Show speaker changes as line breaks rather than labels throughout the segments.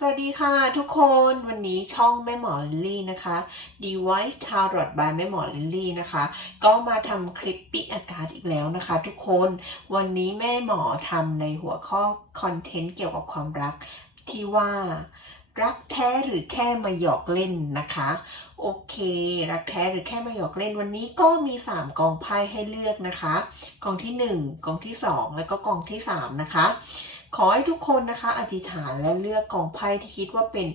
สวัสดีค่ะทุกคนวันนี้ช่องแม่หมอลิลลี่นะคะ Device Tarot by แม่หมอลิลลี่นะคะ ก็มาทำคลิปปิอากาศอีกแล้วนะคะ ทุกคนวันนี้แม่หมอทำในหัวข้อคอนเทนต์เกี่ยวกับความรักที่ว่ารักแท้หรือแค่มาหยอกเล่นนะคะ โอเค รักแท้หรือแค่มาหยอกเล่นวันนี้ก็มี 3กองไพ่ให้เลือกนะคะกองที่ 1กองที่ 2 แล้วก็กองที่ 3 นะคะ ขอให้ทุกคนนะคะอธิษฐานและเลือกกองไพ่ที่คิดว่าเป็น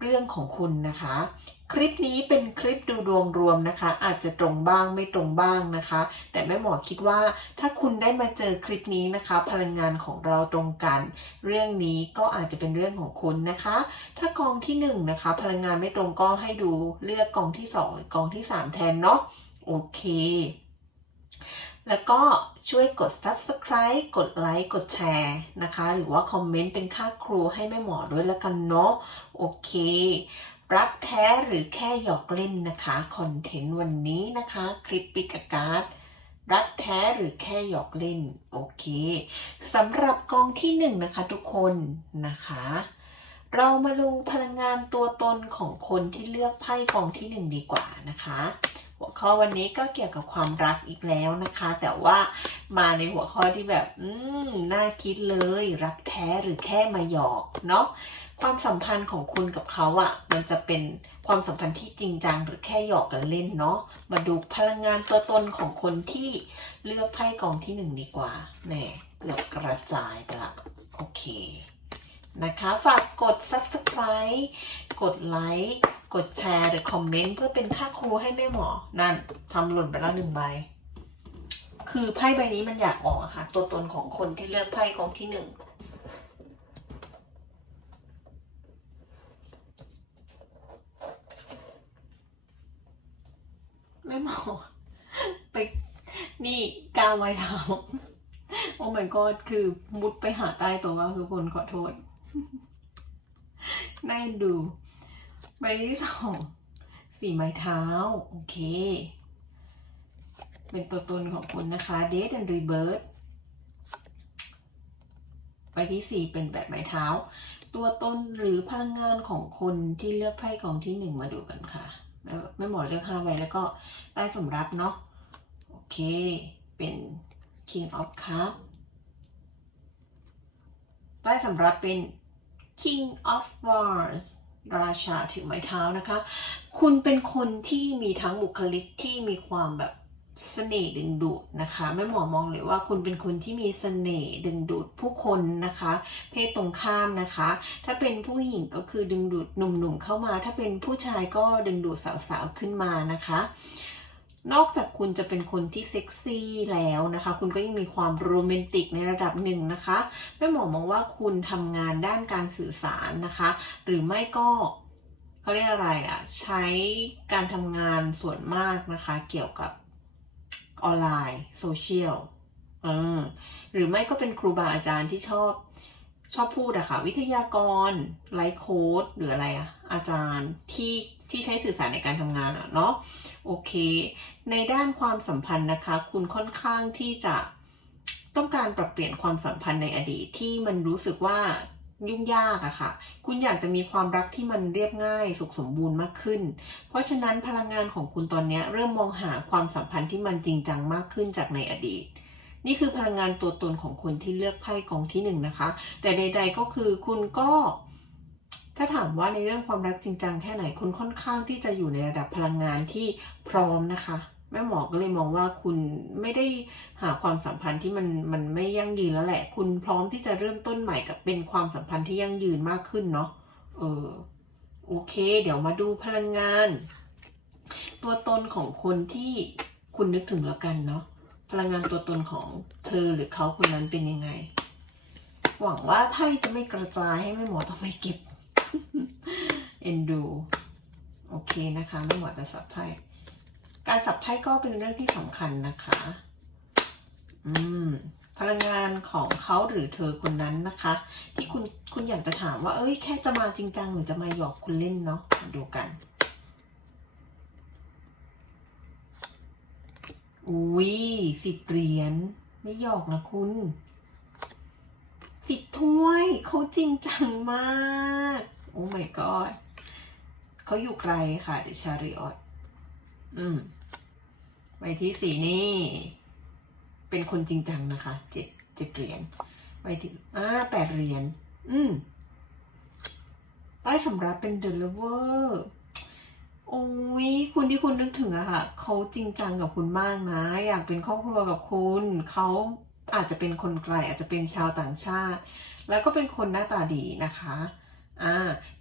เรื่องของคุณนะคะ คลิปนี้เป็นคลิปดูดวงรวมนะคะ อาจจะตรงบ้างไม่ตรงบ้างนะคะ แต่แม่หมอคิดว่าถ้าคุณได้มาเจอคลิปนี้นะคะ พลังงานของเราตรงกัน เรื่องนี้ก็อาจจะเป็นเรื่องของคุณนะคะ ถ้ากองที่หนึ่งนะคะ พลังงานไม่ตรงก็ให้ดูเลือกกองที่สองหรือกองที่สามแทนเนาะโอเค แล้วก็ช่วยกด subscribe กดไลค์ กดแชร์นะคะ หรือว่าคอมเมนต์เป็นค่าครูให้แม่หมอด้วยแล้วกันเนาะ โอเค รักแท้หรือแค่หยอกเล่นนะคะ คอนเทนต์วันนี้นะคะ คลิปปิกาการ์ดรักแท้หรือแค่หยอกเล่น โอเคสำหรับกองที่หนึ่งนะคะทุกคนนะคะ เรามาดูพลังงานตัวตนของคนที่เลือกไพ่กองที่หนึ่งดีกว่านะคะ หัวข้อวันนี้ก็เกี่ยวกับความรักอีกแล้วนะคะ แต่ว่ามาในหัวข้อที่แบบ อืมน่าคิดเลย รักแท้หรือแค่มาหยอกเนาะความสัมพันธ์ของคุณกับเขาอะ่ะ มันจะเป็นความสัมพันธ์ที่จริงจังหรือแค่หยอกกันเล่นเนาะมาดูพลังงานตัวตนของคนที่เลือกไพ่กองที่หนึ่งดีกว่าแน่เกือบกระจายไปละโอเคนะคะ ฝากกด subscribe กดไลค์ กดแชร์หรือคอมเมนต์เพื่อเป็นค่าครูให้แม่หมอ นั่นทำหล่นไปแล้วหนึ่งใบ คือไพ่ใบนี้มันอยากออกอะค่ะ ตัวตนของคนที่เลือกไพ่กองที่หนึ่งแม่หมอ ไปนี่กาวไว้เท้าโอ้ my god คือมุดไปหาใต้โต๊ะอะทุกคนขอโทษน่าดู ใบที่สองสี่ไม้เท้า โอเค เป็นตัวตนของคุณนะคะ Date and Rebirth ใบที่สี่เป็นแบบไม้เท้า ตัวตนหรือพลังงานของคนที่เลือกไพ่กองที่หนึ่งมาดูกันค่ะแม่แม่หมอเลือกห้าใบแล้วก็ใต้สำรับเนาะโอเค เป็น King of Cup ใต้สำรับเป็น King of Wands ราชาถือไม้เท้านะคะ คุณเป็นคนที่มีทั้งบุคลิกที่มีความแบบเสน่ห์ดึงดูดนะคะแม่หมอมองเลยว่าคุณเป็นคนที่มีเสน่ห์ดึงดูดผู้คนนะคะ เพศตรงข้ามนะคะ ถ้าเป็นผู้หญิงก็คือดึงดูดหนุ่มๆเข้ามา ถ้าเป็นผู้ชายก็ดึงดูดสาวๆขึ้นมานะคะ นอกจากคุณจะเป็นคนที่เซ็กซี่แล้วนะคะ คุณก็ยังมีความโรแมนติกในระดับหนึ่งนะคะแม่หมอมองว่าคุณทำงานด้านการสื่อสารนะคะ หรือไม่ก็เขาเรียกอะไรอะ่ะ ใช้การทำงานส่วนมากนะคะ เกี่ยวกับออนไลน์โซเชียลเออหรือไม่ก็เป็นครูบาอาจารย์ที่ชอบ ชอบพูดอะค่ะ วิทยากรไลฟ์โค้ดหรืออะไรอะอาจารย์ที่ที่ใช้สื่อสารในการทำงานอะเนาะโอเค ในด้านความสัมพันธ์นะคะ คุณค่อนข้างที่จะต้องการปรับเปลี่ยนความสัมพันธ์ในอดีตที่มันรู้สึกว่ายุ่งยากอะค่ะ คุณอยากจะมีความรักที่มันเรียบง่ายสุขสมบูรณ์มากขึ้น เพราะฉะนั้นพลังงานของคุณตอนนี้เริ่มมองหาความสัมพันธ์ที่มันจริงจังมากขึ้นจากในอดีต นี่คือพลังงานตัวตนของคนที่เลือกไพ่กองที่หนึ่งนะคะ แต่ใดๆก็คือคุณก็ถ้าถามว่าในเรื่องความรักจริงจังแค่ไหนคุณค่อนข้างที่จะอยู่ในระดับพลังงานที่พร้อมนะคะแม่หมอก็เลยมองว่าคุณไม่ได้หาความสัมพันธ์ที่มันมันไม่ยั่งยืนแล้วแหละ คุณพร้อมที่จะเริ่มต้นใหม่กับเป็นความสัมพันธ์ที่ยั่งยืนมากขึ้นเนาะเออโอเค เดี๋ยวมาดูพลังงาน ตัวตนของคนที่คุณนึกถึงแล้วกันเนาะ พลังงานตัวตนของเธอหรือเขาคนนั้นเป็นยังไง หวังว่าไพ่จะไม่กระจายให้แม่หมอต้องไปเก็บ เอ็นดู โอเคนะคะแม่หมอจะสับไพ่การสับไพ่ก็เป็นเรื่องที่สำคัญนะคะ อืม พลังงานของเขาหรือเธอคนนั้นนะคะ ที่คุณคุณอยากจะถามว่า เอ้ย แค่จะมาจริงจังหรือจะมาหยอกคุณเล่นเนาะดูกัน อุ้ยสิบเหรียญไม่หยอกนะคุณสิบถ้วยเขาจริงจังมาก โอ้ my god เขาอยู่ไกลค่ะเดชาริออตอืมใบที่สี่นี่ เป็นคนจริงจังนะคะเจ็ดเจ็ดเหรียญใบที่อ่าแปดเหรียญอืมใต้สำรับเป็นเดลเวอร์ โอ้ยคุณที่คุณนึกถึงอะค่ะเขาจริงจังกับคุณมากนะ อยากเป็นครอบครัวกับคุณเขาอาจจะเป็นคนไกลอาจจะเป็นชาวต่างชาติ แล้วก็เป็นคนหน้าตาดีนะคะอ่า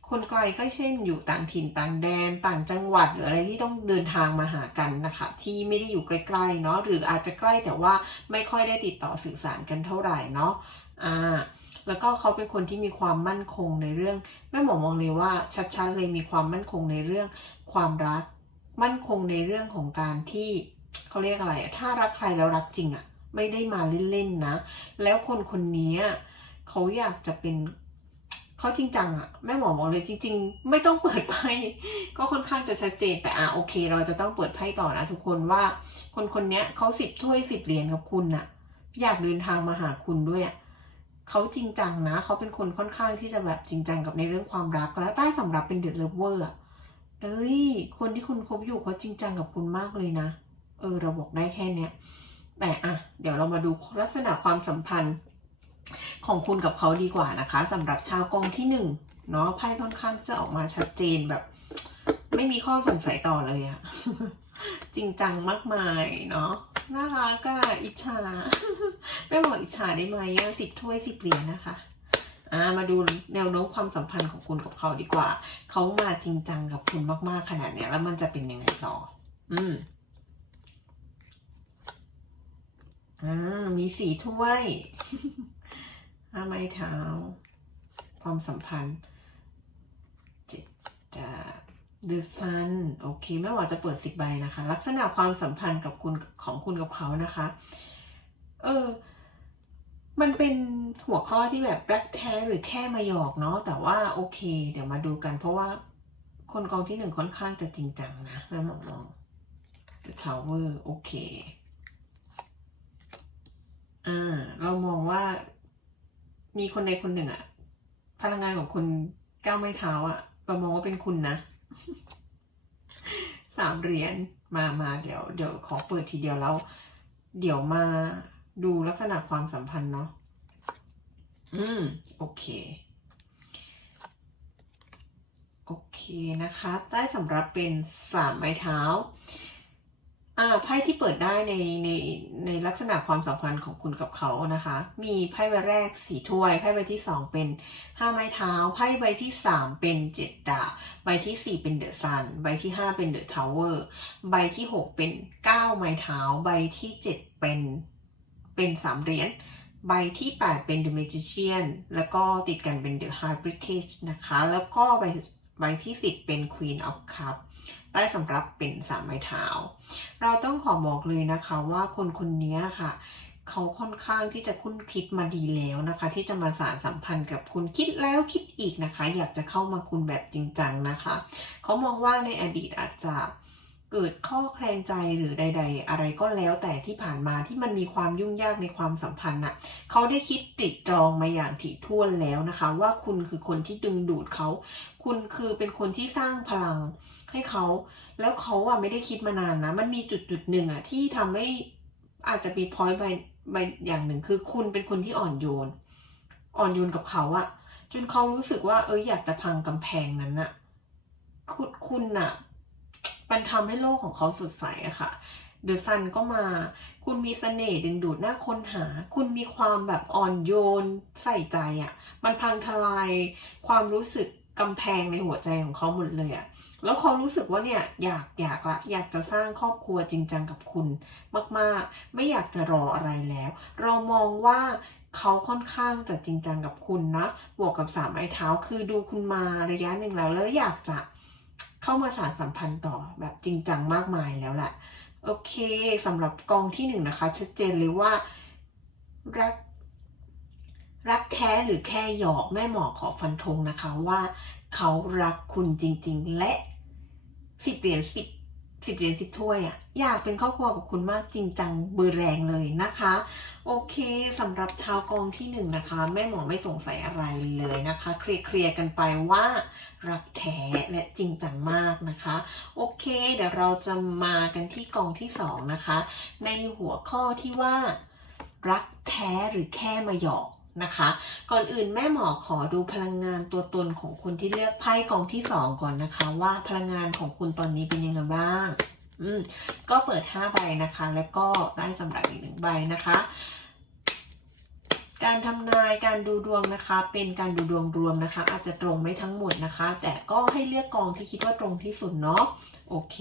คนไกลก็เช่นอยู่ต่างถิ่นต่างแดนต่างจังหวัดหรืออะไรที่ต้องเดินทางมาหากันนะคะ ที่ไม่ได้อยู่ใกล้ๆเนาะหรืออาจจะใกล้แต่ว่าไม่ค่อยได้ติดต่อสื่อสารกันเท่าไหร่เนาะอ่าแล้วก็เขาเป็นคนที่มีความมั่นคงในเรื่องแม่หมอมองเลยว่าชัดๆเลยมีความมั่นคงในเรื่อง ความรัก มั่นคงในเรื่องของการที่เขาเรียกอะไร ถ้ารักใครแล้วรักจริงอะไม่ได้มาเล่นๆนะ แล้วคนคนนี้เขาอยากจะเป็นเขาจริงจังอะแม่หมอบอกเลยจริง ๆ ไม่ต้องเปิดไพ่ก็ค่อนข้างจะชัดเจนแต่อะโอเค เราจะต้องเปิดไพ่ต่อนะทุกคนว่า คนคนนี้เขาสิบถ้วยสิบเหรียญกับคุณอะอยากเดินทางมาหาคุณด้วยอะเขาจริงจังนะ เขาเป็นคนค่อนข้างที่จะแบบจริงจังกับในเรื่องความรัก และใต้สำรับเป็นเด e เลเวอร์ เอ้ย คนที่คุณคบอยู่เขาจริงจังกับคุณมากเลยนะ เออ เราบอกได้แค่เนี้ย แต่อะ เดี๋ยวเรามาดูลักษณะความสัมพันธ์ของคุณกับเขาดีกว่านะคะสำหรับชาวกองที่หนึ่งเนาะไพ่ค่อนข้างจะออกมาชัดเจนแบบ ไม่มีข้อสงสัยต่อเลยอะจริงจังมากมายเนาะน่ารักอะอิจฉาไม่บอกอิจฉาได้ไหมสิบถ้วยสิบเหรียญนะคะ อ่ามาดูแนวโน้มความสัมพันธ์ของคุณกับเขาดีกว่า เขามาจริงจังกับคุณมากๆขนาดเนี้ยแล้วมันจะเป็นยังไงต่อ อืมอ่ามีสีถ้วยห้าไม้เท้า ความสัมพันธ์เจ็ดดาบ The Sun โอเค ไม่ว่าจะเปิดสิบใบนะคะ ลักษณะความสัมพันธ์กับคุณของคุณกับเขานะคะ เออ มันเป็นหัวข้อที่แบบรักแท้หรือแค่มาหยอกเนาะแต่ว่าโอเค เดี๋ยวมาดูกัน เพราะว่าคนกองที่หนึ่งค่อนข้างจะจริงจังนะแม่หมองมอง The Tower โอเคอ่าเรามองว่ามีคนใดคนหนึ่งอะพลังงานของคุณก้าวไม้เท้าอะเรามองว่าเป็นคุณนะสามเหรียญมามาเดี๋ยวเดี๋ยวขอเปิดทีเดียวแล้ว เดี๋ยวมา ดูลักษณะความสัมพันธ์เนาะ อืม โอเค โอเคนะคะได้สำหรับเป็นสามไม้เท้า อ่า ไพ่ที่เปิดได้ในในในลักษณะความสัมพันธ์ของคุณกับเขานะคะ มีไพ่ใบแรกสีถ้วย ไพ่ใบที่สองเป็นห้าไม้เท้า ไพ่ใบที่สามเป็นเจ็ดดาบ ใบที่สี่เป็นเดอะซัน ใบที่ห้าเป็นเดอะทาวเวอร์ ใบที่หกเป็นเก้าไม้เท้า ใบที่เจ็ดเป็น เป็นสามเหรียญ ใบที่แปดเป็น The Magician แล้วก็ติดกันเป็น The High British นะคะ แล้วก็ใบใบที่สิบเป็น Queen of Cup ใต้สำรับเป็นสามไม้เท้า เราต้องขอบอกเลยนะคะว่าคนคนนี้ค่ะ เขาค่อนข้างที่จะคุ้นคิดมาดีแล้วนะคะ ที่จะมาสานสัมพันธ์กับคุณคิดแล้วคิดอีกนะคะ อยากจะเข้ามาคุณแบบจริงจังนะคะ เขามองว่าในอดีตอาจจะ เกิดข้อแคลงใจหรือใด ๆ อะไรก็แล้วแต่ที่ผ่านมาที่มันมีความยุ่งยากในความสัมพันธ์น่ะเขาได้คิดตริตรองมาอย่างถี่ถ้วนแล้วนะคะ ว่าคุณคือคนที่ดึงดูดเขา คุณคือเป็นคนที่สร้างพลังให้เขา แล้วเขาอะไม่ได้คิดมานานนะ มันมีจุดจุดหนึ่งอะที่ทำให้อาจจะมีพอยต์ไปไปอย่างหนึ่งคือคุณเป็นคนที่อ่อนโยน อ่อนโยนกับเขาอะจนเขารู้สึกว่าเอออยากจะพังกำแพงนั้นอะคุณคุณอะ มันทำให้โลกของเขาสดใสอะค่ะเดอะซันก็มา คุณมีเสน่ห์ดึงดูดน่าค้นหา คุณมีความแบบอ่อนโยนใส่ใจอะมันพังทลายความรู้สึกกำแพงในหัวใจของเขาหมดเลยอะแล้วเขารู้สึกว่าเนี่ยอยากอยากละอยากจะสร้างครอบครัวจริงจังกับคุณมากๆ ไม่อยากจะรออะไรแล้ว เรามองว่าเขาค่อนข้างจะจริงจังกับคุณนะ บวกกับสามไม้เท้า คือดูคุณมาระยะหนึ่งแล้วแล้วอยากจะ เข้ามาสารสัมพันธ์ต่อแบบจริงจังมากมายแล้วแหละโอเคสำหรับกองที่หนึ่งนะคะ ชัดเจนเลยว่า รัก รักแท้หรือแค่หยอกแม่หมอขอฟันธงนะคะว่า เขารักคุณจริง ๆ และสิบเหรียญสิบ สิบเหรียญสิบถ้วยอะอยากเป็นครอบครัวกับคุณมากจริงจังเบอร์แรงเลยนะคะ โอเคสำหรับชาวกองที่หนึ่งนะคะ แม่หมอไม่สงสัยอะไรเลยนะคะ เคลียร์เคลียร์กันไปว่ารักแท้และจริงจังมากนะคะ โอเค เดี๋ยวเราจะมากันที่กองที่สองนะคะ ในหัวข้อที่ว่า รักแท้หรือแค่มาหยอก นะคะ ก่อนอื่นแม่หมอขอดูพลังงานตัวตนของคุณที่เลือกไพ่กองที่สองก่อนนะคะ ว่าพลังงานของคุณตอนนี้เป็นยังไงบ้าง อืมก็เปิด5ใบนะคะ แล้วก็ได้สำหรับอีกหนึ่งใบนะคะ การทำนายการดูดวงนะคะ เป็นการดูดวงรวมนะคะ อาจจะตรงไม่ทั้งหมดนะคะ แต่ก็ให้เลือกกองที่คิดว่าตรงที่สุดเนาะโอเค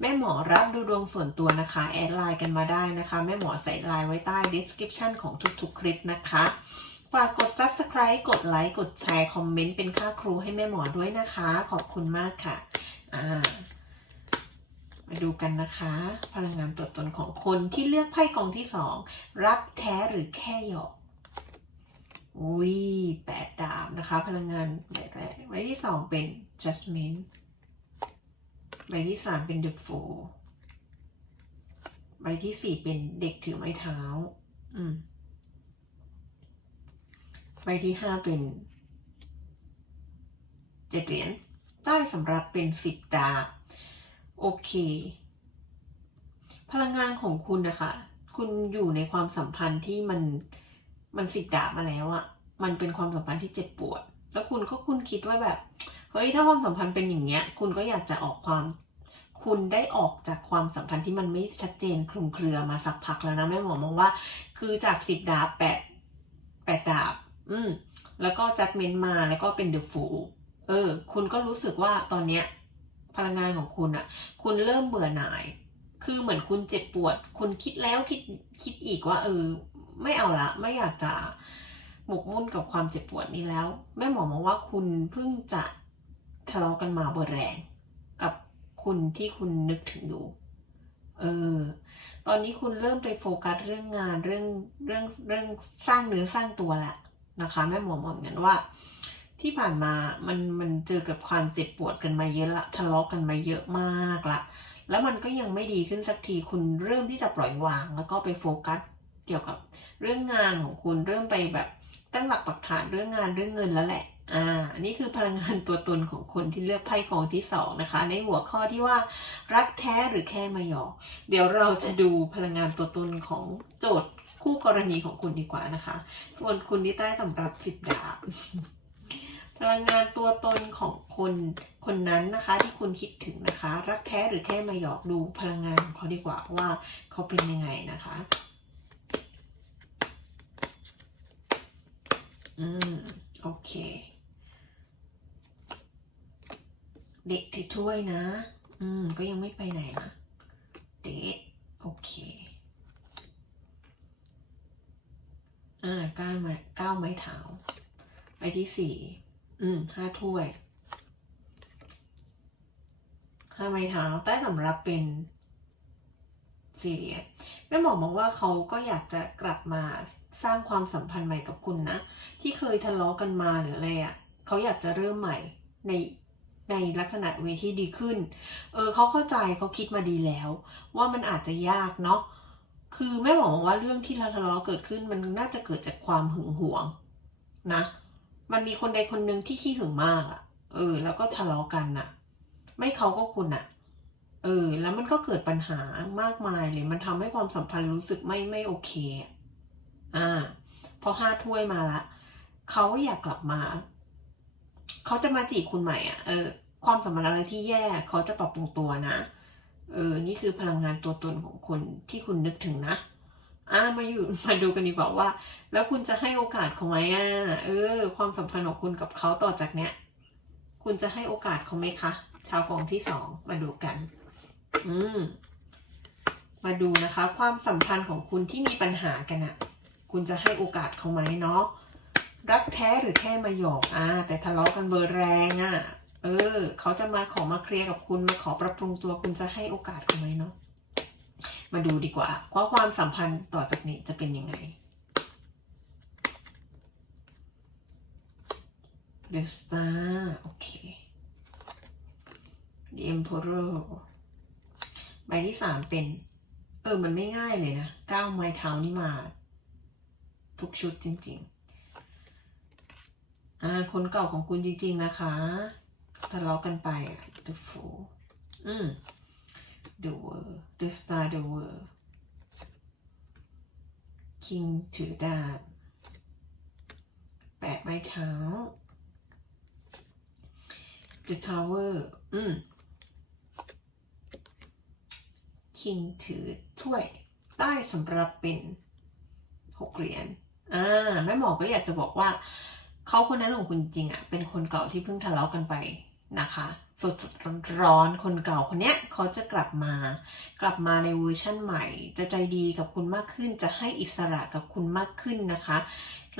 แม่หมอรับดูดวงส่วนตัวนะคะ แอดไลน์กันมาได้นะคะ แม่หมอใส่ไลน์ไว้ใต้ description ของทุกๆ คลิปนะคะฝากกด subscribe กดไลค์ กดแชร์ คอมเมนต์ เป็นค่าครูให้แม่หมอด้วยนะคะ ขอบคุณมากค่ะ อ่า มาดูกันนะคะ พลังงานตัวตนของคนที่เลือกไพ่กองที่สอง รักแท้หรือแค่หยอก อุ้ยแปดดาบนะคะ พลังงานใบแรกใบที่สองเป็น judgment ใบที่สามเป็น the fool ใบที่สี่เป็นเด็กถือไม้เท้า อืม ใบที่ห้าเป็นเจ็ดเหรียญใต้สำหรับเป็นสิบดาบ โอเค พลังงานของคุณนะคะ คุณอยู่ในความสัมพันธ์ที่มัน มันสิบดาบมาแล้วอะมันเป็นความสัมพันธ์ที่เจ็บปวด แล้วคุณก็คุณคิดว่าแบบ เฮ้ยถ้าความสัมพันธ์เป็นอย่างเงี้ย คุณก็อยากจะออกความ คุณได้ออกจากความสัมพันธ์ที่มันไม่ชัดเจนคลุมเครือมาสักพักแล้วนะแม่หมอมองว่า คือจากสิบดาบแปดแปดดาบ อืม แล้วก็จัดเมนมาแล้วก็เป็นเดอะฟูเออ คุณก็รู้สึกว่าตอนเนี้ย พลังงานของคุณอะคุณเริ่มเบื่อหน่าย คือเหมือนคุณเจ็บปวด คุณคิดแล้วคิดคิดอีกว่า เออ ไม่เอาละไม่อยากจะหมกมุ่นกับความเจ็บปวดนี้แล้ว แม่หมอมองว่าคุณเพิ่งจะทะเลาะกันมาเบอร์แรง กับคุณที่คุณนึกถึงอยู่ เออ ตอนนี้คุณเริ่มไปโฟกัสเรื่องงานเรื่องเรื่องเรื่องสร้างเนื้อสร้างตัวแหละนะคะแม่หมอมองอย่างนั้นว่า ที่ผ่านมามันมันเจอกับความเจ็บปวดกันมาเยอะละทะเลาะกันมาเยอะมากละแล้วมันก็ยังไม่ดีขึ้นสักทีคุณเริ่มที่จะปล่อยวาง แล้วก็ไปโฟกัส เกี่ยวกับเรื่องงานของคุณเริ่มไปแบบตั้งหลักปักฐานเรื่องงานเรื่องเงินแล้วแหละ อ่า นี่คือพลังงานตัวตนของคนที่เลือกไพ่กองที่สองนะคะ ในหัวข้อที่ว่ารักแท้หรือแค่มาหยอก เดี๋ยวเราจะดูพลังงานตัวตนของโจทย์คู่กรณีของคุณดีกว่านะคะ ส่วนคุณที่ใต้สำหรับสิบดาบพลังงานตัวตนของคนคนนั้นนะคะ ที่คุณคิดถึงนะคะ รักแท้หรือแค่มาหยอกดูพลังงานของเขาดีกว่าว่าเขาเป็นยังไงนะคะ อืม โอเค เด็กถือถ้วยนะ อืม ก็ยังไม่ไปไหนนะ เด็กโอเค อ่าก้าวไม้ก้าวไม้เท้าไปที่สี่ อืม ห้าถ้วย ห้าไม้เท้าใต้สำรับเป็นสี่เหลี่ยมแม่หมอมองว่าเขาก็อยากจะกลับมา สร้างความสัมพันธ์ใหม่กับคุณนะ ที่เคยทะเลาะกันมาหรืออะไรอะ่ะเขาอยากจะเริ่มใหม่ในในลักษณะเวที่ดีขึ้น เออเขาเข้าใจเขาคิดมาดีแล้ว ว่ามันอาจจะยากเนาะ คือแม่หมอมองว่าเรื่องที่ทะเลาะเกิดขึ้นมันน่าจะเกิดจากความหึงหวงนะ มันมีคนใดคนหนึ่งที่ขี้หึงมากอะ่ะ เออ แล้วก็ทะเลาะกันน่ะ ไม่เขาก็คุณอะ เออ แล้วมันก็เกิดปัญหามากมายเลย มันทำให้ความสัมพันธ์รู้สึกไม่ไม่โอเคอะ อ่าพอห้าถ้วยมาละเขาอยากกลับมา เขาจะมาจีบคุณใหม่อะ เออ ความสัมพันธ์อะไรที่แย่เขาจะปรับปรุงตัวนะ เออ นี่คือพลังงานตัวตนของคนที่คุณนึกถึงนะ อ่า มาอยู่ มาดูกันดีกว่าว่า แล้วคุณจะให้โอกาสเขาไหมอะ เออ ความสัมพันธ์ของคุณกับเขาต่อจากเนี้ย คุณจะให้โอกาสเขาไหมคะ ชาวกองที่สอง มาดูกัน อืม มาดูนะคะ ความสัมพันธ์ของคุณที่มีปัญหากันอะ คุณจะให้โอกาสเขาไหมเนาะรักแท้หรือแค่มาหยอกอ่าแต่ทะเลาะกันเบอร์แรงอะเออ เขาจะมาขอมาเคลียร์กับคุณมาขอปรับปรุงตัวคุณจะให้โอกาสเขาไหมเนาะมาดูดีกว่าว่าความสัมพันธ์ต่อจากนี้จะเป็นยังไง The Star โอเค The Emperor ใบที่สามเป็น เออ มันไม่ง่ายเลยนะ ก้าวไม้เท้านี่มา ทุกชุดจริง ๆ อ่า คนเก่าของคุณจริง ๆ นะคะทะเลาะกันไปอะ The Fool อืม The World The Star The World King ถือดาบแปดไม้เท้า The Tower อืม King ถือถ้วยใต้สำหรับเป็นหกเหรียญ อ่าแม่หมอก็อยากจะบอกว่าเขาคนนั้นของคุณจริงๆอะเป็นคนเก่าที่เพิ่งทะเลาะกันไปนะคะสดๆร้อนๆคนเก่าคนเนี้ยเขาจะกลับมา กลับมาในเวอร์ชั่นใหม่ จะใจดีกับคุณมากขึ้น จะให้อิสระกับคุณมากขึ้นนะคะ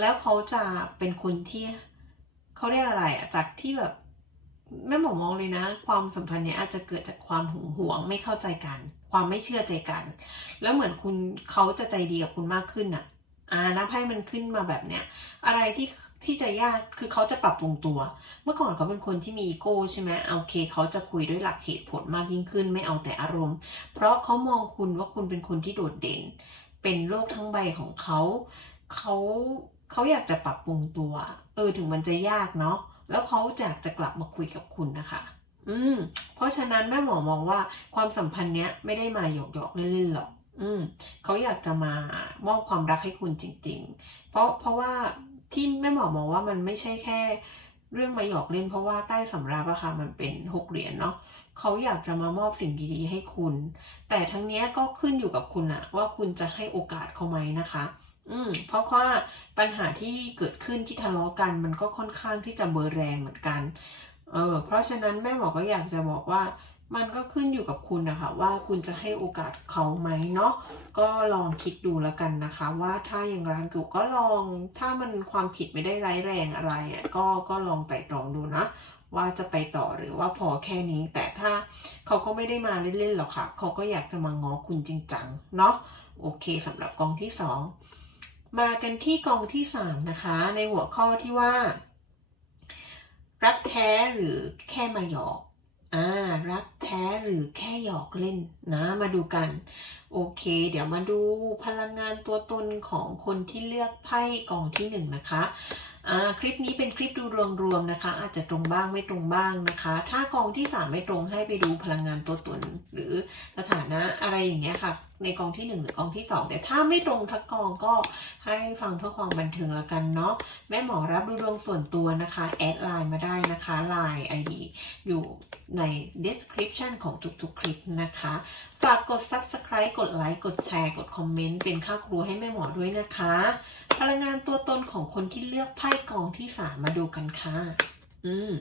แล้วเขาจะเป็นคนที่เขาเรียกอะไรอะจากที่แบบแม่หมอมองเลยนะ ความสัมพันธ์เนี้ยอาจจะเกิดจากความหึงหวงไม่เข้าใจกัน ความไม่เชื่อใจกัน แล้วเหมือนคุณเขาจะใจดีกับคุณมากขึ้นอะ อ่านับให้มันขึ้นมาแบบเนี้ยอะไรที่ที่จะยากคือเขาจะปรับปรุงตัว เมื่อก่อนเขาเป็นคนที่มีอีโก้ใช่ไหมโอเค เขาจะคุยด้วยหลักเหตุผลมากยิ่งขึ้น ไม่เอาแต่อารมณ์ เพราะเขามองคุณว่าคุณเป็นคนที่โดดเด่น เป็นโลกทั้งใบของเขาเขาเขาอยากจะปรับปรุงตัว เออถึงมันจะยากเนาะแล้วเขาอยากจะกลับมาคุยกับคุณนะคะ อืม เพราะฉะนั้นแม่หมอมองว่าความสัมพันธ์เนี้ยไม่ได้มาหยอกหยอกๆเล่นๆหรอก อืมเขาอยากจะมามอบความรักให้คุณจริง ๆ เพราะเพราะว่าที่แม่หมอมองว่ามันไม่ใช่แค่ เรื่องมาหยอกเล่น เพราะว่าใต้สำรับอะค่ะมันเป็นหกเหรียญเนาะเขาอยากจะมามอบสิ่งดีๆให้คุณ แต่ทั้งนี้ก็ขึ้นอยู่กับคุณอะว่าคุณจะให้โอกาสเขาไหมนะคะ อืม เพราะว่าปัญหาที่เกิดขึ้นที่ทะเลาะกันมันก็ค่อนข้างที่จะเบอร์แรงเหมือนกัน เออ เพราะฉะนั้นแม่หมอก็อยากจะบอกว่า มันก็ขึ้นอยู่กับคุณนะคะว่าคุณจะให้โอกาสเขาไหมเนาะก็ลองคิดดูแล้วกันนะคะ ว่าถ้าอย่างร้านกูก็ลองถ้ามันความผิดไม่ได้ร้ายแรงอะไรอะก็ก็ลองไต่ตรองดูนะ ว่าจะไปต่อหรือว่าพอแค่นี้ แต่ถ้าเขาก็ไม่ได้มาเล่นๆหรอกค่ะ เขาก็อยากจะมาง้อคุณจริงจังเนาะโอเคสำหรับกองที่สองมากันที่กองที่สามนะคะ ในหัวข้อที่ว่า รักแท้หรือแค่มาหยอก อ่ารักแท้หรือแค่หยอกเล่นนะมาดูกัน โอเค เดี๋ยวมาดูพลังงานตัวตนของคนที่เลือกไพ่กองที่หนึ่งนะคะอ่าคลิปนี้เป็นคลิปดูรวมๆนะคะ อาจจะตรงบ้างไม่ตรงบ้างนะคะ ถ้ากองที่สามไม่ตรงให้ไปดูพลังงานตัวตน หรือสถานะอะไรอย่างเงี้ยค่ะ ในกองที่หนึ่งหรือกองที่สองแต่ถ้าไม่ตรงทักกองก็ให้ฟังเพื่อความบันเทิงแล้วกันเนาะแม่หมอรับดูดวงส่วนตัวนะคะ แอดไลน์มาได้นะคะ Line ID อยู่ใน description ของทุกๆ คลิปนะคะ ฝากกด subscribe กดไลค์กดแชร์กดคอมเมนต์เป็นค่าครูให้แม่หมอด้วยนะคะ พลังงานตัวตนของคนที่เลือกไพ่กองที่สามมาดูกันค่ะ อืม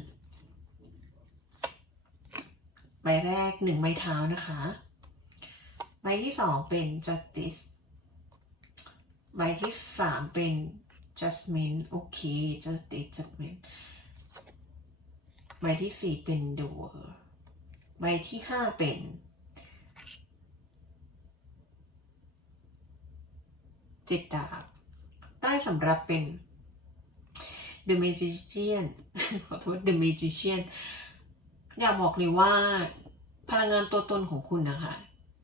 ใบแรกหนึ่งไม้เท้านะคะ บที่สองเป็น justice ใบที่สามเป็น Jasmine โอเค Justice Jasmine ใบที่สี่เป็น The World ใบที่ห้าเป็น เจ็ดดาบ ใต้สำรับเป็น The Magician ขอโทษ The Magician อยากบอกเลยว่าพลังงานตัวตนของคุณนะคะ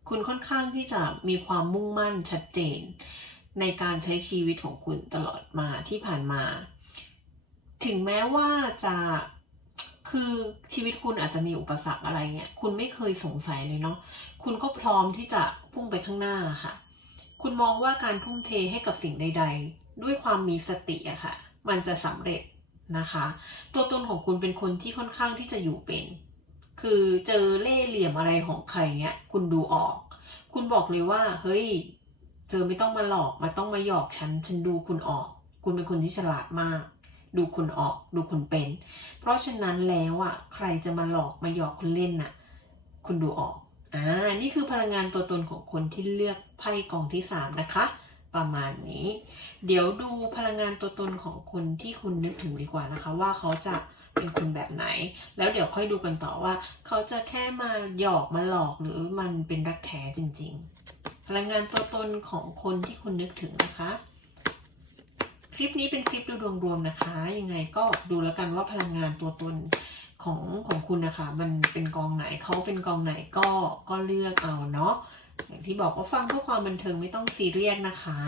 คุณค่อนข้างที่จะมีความมุ่งมั่นชัดเจน ในการใช้ชีวิตของคุณตลอดมาที่ผ่านมา ถึงแม้ว่าจะคือชีวิตคุณอาจจะมีอุปสรรคอะไรเนี่ย คุณไม่เคยสงสัยเลยเนาะคุณก็พร้อมที่จะพุ่งไปข้างหน้าค่ะ คุณมองว่าการทุ่มเทให้กับสิ่งใด ๆ ด้วยความมีสติอะค่ะ มันจะสำเร็จนะคะ ตัวตนของคุณเป็นคนที่ค่อนข้างที่จะอยู่เป็น คือเจอเล่เหลี่ยมอะไรของใครเงี้ย คุณดูออก คุณบอกเลยว่า เฮ้ย เธอไม่ต้องมาหลอกมาต้องมาหยอกฉัน ฉันดูคุณออก คุณเป็นคนที่ฉลาดมาก ดูคุณออก ดูคุณเป็น เพราะฉะนั้นแล้วอะใครจะมาหลอกมาหยอกคุณเล่นน่ะ คุณดูออก อ่า นี่คือพลังงานตัวตนของคนที่เลือกไพ่กองที่สามนะคะประมาณนี้ เดี๋ยวดูพลังงานตัวตนของคนที่คุณนึกถึงดีกว่านะคะ ว่าเขาจะ เป็นคนแบบไหน แล้วเดี๋ยวค่อยดูกันต่อว่า เขาจะแค่มาหยอกมาหลอกหรือมันเป็นรักแท้จริง ๆ พลังงานตัวตนของคนที่คุณนึกถึงนะคะคลิปนี้เป็นคลิปดูดวงรวมนะคะ ยังไงก็ดูแล้วกันว่าพลังงานตัวตนของของคุณนะคะ มันเป็นกองไหนเขาเป็นกองไหนก็ก็เลือกเอาเนาะอย่างที่บอกว่าฟังเพื่อความบันเทิงไม่ต้องซีเรียสนะคะ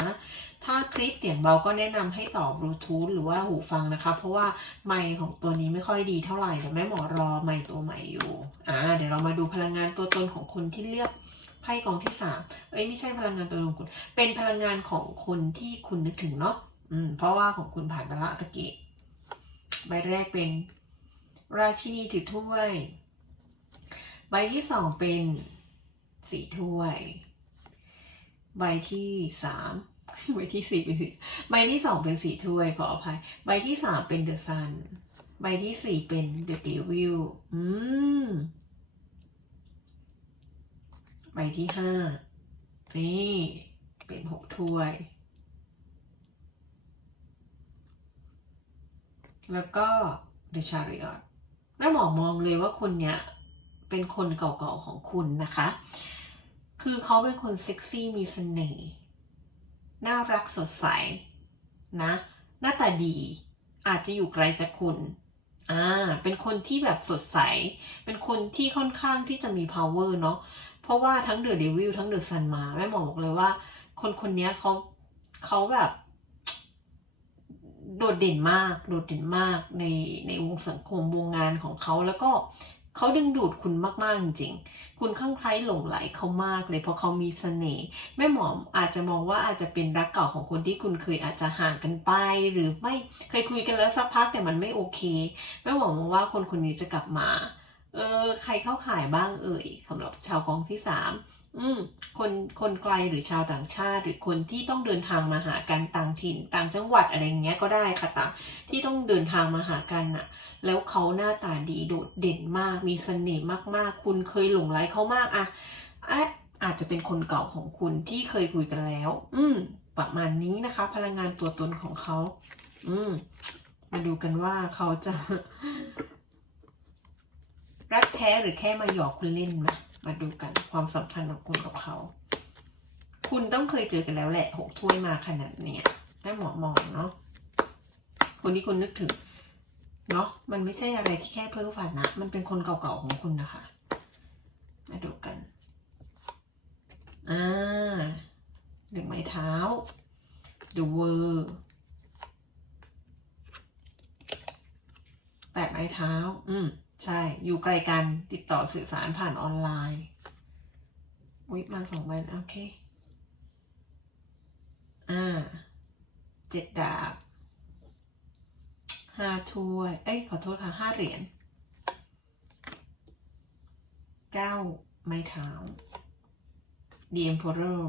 ถ้าคลิปเสียงเบาก็แนะนำให้ต่อบลูทูธหรือว่าหูฟังนะคะ เพราะว่าไมค์ของตัวนี้ไม่ค่อยดีเท่าไหร่เดี๋ยวแม่หมอรอไมค์ตัวใหม่อยู่อ่าเดี๋ยวเรามาดูพลังงานตัวตนของคนที่เลือกไพ่กองที่สามเอ้ยไม่ใช่พลังงานตัวตนของคุณ เป็นพลังงานของคนที่คุณนึกถึงเนาะอืมเพราะว่าของคุณผ่านไปละตะกี้ใบแรกเป็นราชินีถือถ้วย ใบที่สองเป็นสีถ้วย ใบที่สาม ใบที่สี่เป็นสีใบที่สองเป็นสีถ้วยขออภัย ใบที่สามเป็นเดอะซันใบที่สี่เป็นเดอะเดวิลอืมใบที่ห้านี่เป็นหกถ้วย แล้วก็ The Chariot แม่หมอมองเลยว่าคนเนี้ยเป็นคนเก่าๆของคุณนะคะ คือเขาเป็นคนเซ็กซี่มีเสน่ห์ น่ารักสดใสนะหน้าตาดี อาจจะอยู่ไกลจากคุณอ่าเป็นคนที่แบบสดใส เป็นคนที่ค่อนข้างที่จะมี power เนาะเพราะว่าทั้ง The Devil ทั้ง The Sun มาแม่หมอบอกเลยว่า คนคนนี้เขาเขาแบบ โดดเด่นมาก โดดเด่นมากในในวงสังคมวงงานของเขาแล้วก็ เขาดึงดูดคุณมากๆจริง คุณข้างใคล้หลงไหลเขามากเลยเพราะเขามีเสน่ห์แม่หมอมอาจจะมองว่าอาจจะเป็นรักเก่าของคนที่คุณเคยอาจจะห่างกันไป หรือไม่เคยคุยกันแล้วสักพักแต่มันไม่โอเค แม่หมอมองว่าคนคนนี้จะกลับมา เออใครเข้าขายบ้างเอ่ยสำหรับชาวกองที่สาม อืมคนคนไกลหรือชาวต่างชาติ หรือคนที่ต้องเดินทางมาหากันต่างถิ่น ต่างจังหวัดอะไรเงี้ยก็ได้ค่ะต่างที่ต้องเดินทางมาหากันน่ะ แล้วเขาหน้าตาดีโดดเด่นมาก มีเสน่ห์มากๆ คุณเคยหลงไหลเขามากอะอะอาจจะเป็นคนเก่าของคุณที่เคยคุยกันแล้ว อืม ประมาณนี้นะคะ พลังงานตัวตนของเขา อืม มาดูกันว่าเขาจะ รักแท้หรือแค่มาหยอกคุณเล่นมาม มาดูกันความสัมพันธ์ของคุณกับเขา คุณต้องเคยเจอกันแล้วแหละหกถ้วยมาขนาดเนี้ยแม่หมอมองเนาะคนที่คุณนึกถึงเนาะมันไม่ใช่อะไรที่แค่เพ้อฝันนะมันเป็นคนเก่าๆของคุณนะคะ มาดูกันอ่าหนึ่งไม้เท้า The World แปดไม้เท้า อืม ใช่ อยู่ไกลกัน ติดต่อสื่อสารผ่านออนไลน์อุ๊ยมาสองใบโอเค อ่า เจ็ดดาบ ห้าถ้วย เอ้ย ขอโทษค่ะห้าเหรียญเก้าไม้เท้า The Emperor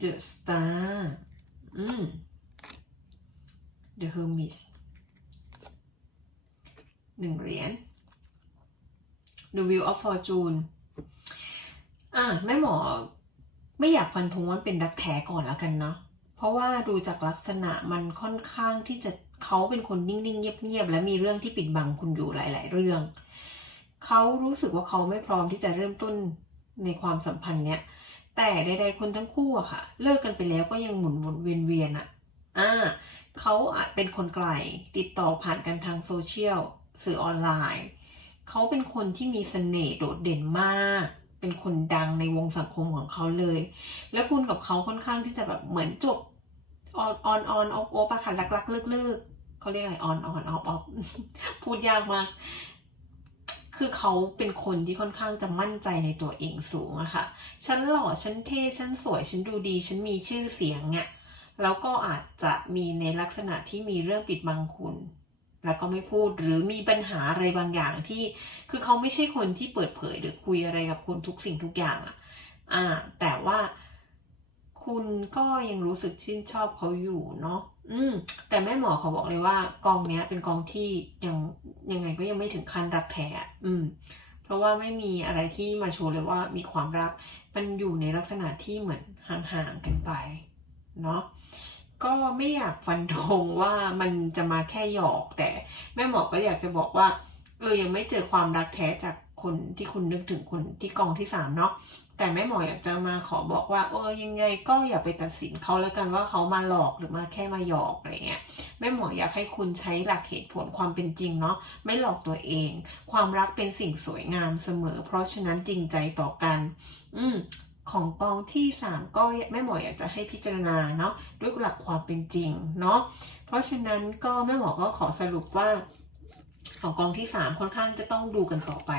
The Star อืม The Hermit หนึ่งเหรียญ The Wheel of Fortune อะแม่หมอไม่อยากฟันธงว่าเป็นรักแท้ก่อนแล้วกันเนาะเพราะว่าดูจากลักษณะมันค่อนข้างที่จะเขาเป็นคนนิ่งๆ เงียบๆ และมีเรื่องที่ปิดบังคุณอยู่หลาย ๆ เรื่อง เขารู้สึกว่าเขาไม่พร้อมที่จะเริ่มต้นในความสัมพันธ์เนี้ย แต่ใดๆคนทั้งคู่อะค่ะ เลิกกันไปแล้วก็ยังหมุนวนเวียนเวียนอะอ่าเขาอาจเป็นคนไกลติดต่อผ่านกันทางโซเชียล สื่อออนไลน์ เขาเป็นคนที่มีเสน่ห์โดดเด่นมาก เป็นคนดังในวงสังคมของเขาเลย แล้วคุณกับเขาค่อนข้างที่จะแบบเหมือนจบออนออนออนออฟออฟอะค่ะรักรักเลิกเลิกเขาเรียกอะไรออนออนออฟออฟพูดยากมากคือเขาเป็นคนที่ค่อนข้างจะมั่นใจในตัวเองสูงอะค่ะ ฉันหล่อ ฉันเท่ ฉันสวย ฉันดูดี ฉันมีชื่อเสียงเนี่ยแล้วก็อาจจะมีในลักษณะที่มีเรื่องปิดบังคุณ แล้วก็ไม่พูดหรือมีปัญหาอะไรบางอย่างที่คือเขาไม่ใช่คนที่เปิดเผยหรือคุยอะไรกับคุณทุกสิ่งทุกอย่างอะอ่า แต่ว่าคุณก็ยังรู้สึกชื่นชอบเขาอยู่เนาะอืม แต่แม่หมอเขาบอกเลยว่ากองเนี้ย เป็นกองที่ยังยังไงก็ยังไม่ถึงขั้นรักแท้อะอืม เพราะว่าไม่มีอะไรที่มาโชว์เลยว่ามีความรัก มันอยู่ในลักษณะที่เหมือนห่างๆกันไป เนาะ ก็ไม่อยากฟันธงว่ามันจะมาแค่หยอก แต่แม่หมอก็อยากจะบอกว่า เออยังไม่เจอความรักแท้จากคนที่คุณนึกถึงคนที่กองที่สามเนาะแต่แม่หมออยากจะมาขอบอกว่า เออยังไงก็อย่าไปตัดสินเขาแล้วกันว่าเขามาหลอกหรือมาแค่มาหยอกอะไรเงี้ยแม่หมออยากให้คุณใช้หลักเหตุผลความเป็นจริงเนาะไม่หลอกตัวเอง ความรักเป็นสิ่งสวยงามเสมอ เพราะฉะนั้นจริงใจต่อกัน อืม ของกองที่ 3 ก็แม่หมออยากจะให้พิจารณาเนาะด้วยหลักความเป็นจริงเนาะเพราะฉะนั้นก็แม่หมอก็ขอสรุปว่า ของกองที่ 3 ค่อนข้างจะต้องดูกันต่อไป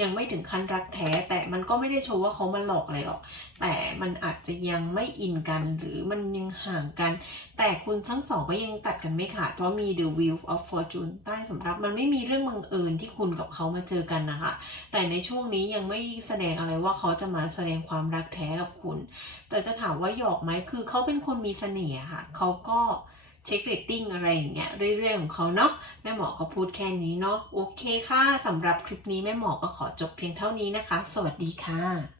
ยังไม่ถึงขั้นรักแท้ แต่มันก็ไม่ได้โชว์ว่าเขามาหลอกอะไรหรอก แต่มันอาจจะยังไม่อินกันหรือมันยังห่างกัน แต่คุณทั้งสองก็ยังตัดกันไม่ขาด เพราะมี The Wheel of Fortune ใต้สำรับมันไม่มีเรื่องบังเอิญที่คุณกับเขามาเจอกันนะคะ แต่ในช่วงนี้ยังไม่แสดงอะไรว่าเขาจะมาแสดงความรักแท้กับคุณ แต่จะถามว่าหยอกไหมคือเขาเป็นคนมีเสน่ห์ค่ะเขาก็ เช็คเรตติ้งอะไรอย่างเงี้ยเรื่อยๆของเขาเนาะแม่หมอก็พูดแค่นี้เนาะโอเคค่ะสำหรับคลิปนี้แม่หมอก็ขอจบเพียงเท่านี้นะคะ สวัสดีค่ะ